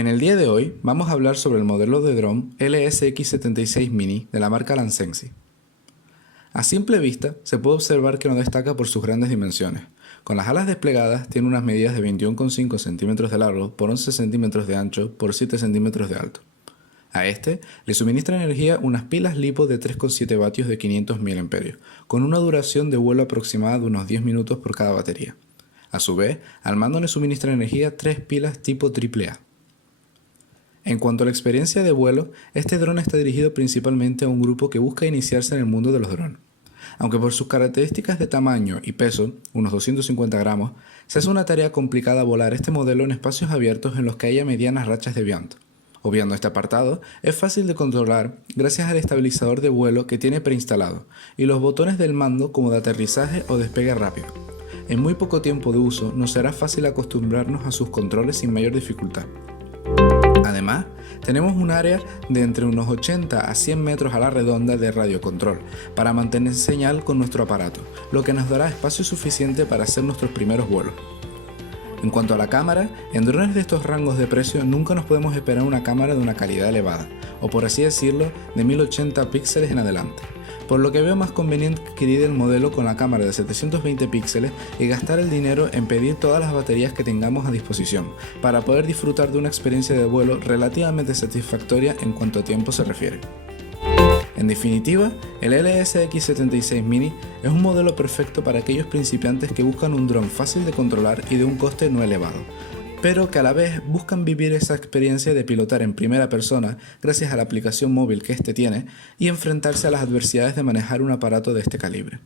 En el día de hoy vamos a hablar sobre el modelo de dron LSX76 Mini de la marca Lansensi. A simple vista se puede observar que no destaca por sus grandes dimensiones, Con las alas desplegadas tiene unas medidas de 21,5 centímetros de largo por 11 centímetros de ancho por 7 centímetros de alto. A este le suministra energía unas pilas LiPo de 3,7 vatios de 500 mAh, con una duración de vuelo aproximada de unos 10 minutos por cada batería. A su vez, al mando le suministra energía 3 pilas tipo AAA. En cuanto a la experiencia de vuelo, este dron está dirigido principalmente a un grupo que busca iniciarse en el mundo de los drones. Aunque por sus características de tamaño y peso, unos 250 gramos, se hace una tarea complicada volar este modelo en espacios abiertos en los que haya medianas rachas de viento. Obviando este apartado, es fácil de controlar gracias al estabilizador de vuelo que tiene preinstalado y los botones del mando como de aterrizaje o despegue rápido. En muy poco tiempo de uso nos será fácil acostumbrarnos a sus controles sin mayor dificultad. Además, tenemos un área de entre unos 80 a 100 metros a la redonda de radiocontrol para mantener señal con nuestro aparato, lo que nos dará espacio suficiente para hacer nuestros primeros vuelos. En cuanto a la cámara, en drones de estos rangos de precio nunca nos podemos esperar una cámara de una calidad elevada, o por así decirlo, de 1080 píxeles en adelante, por lo que veo más conveniente adquirir el modelo con la cámara de 720 píxeles y gastar el dinero en pedir todas las baterías que tengamos a disposición, para poder disfrutar de una experiencia de vuelo relativamente satisfactoria en cuanto a tiempo se refiere. En definitiva, el LSX76 Mini es un modelo perfecto para aquellos principiantes que buscan un dron fácil de controlar y de un coste no elevado, pero que a la vez buscan vivir esa experiencia de pilotar en primera persona gracias a la aplicación móvil que este tiene y enfrentarse a las adversidades de manejar un aparato de este calibre.